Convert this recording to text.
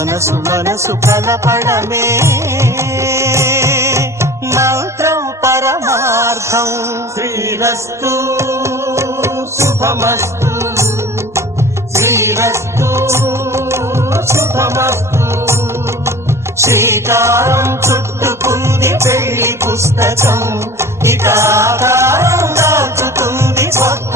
మనసు మనసు కలపడమే మంత్రం పరమార్థం. శ్రీరస్తు శుభమస్తు, శ్రీరస్తు శుభమస్తు. శ్రీకారం చుట్టుకుంది పెళ్లి పుస్తకం, ఇక ఆకారం దాచుతుంది స్వర్గం.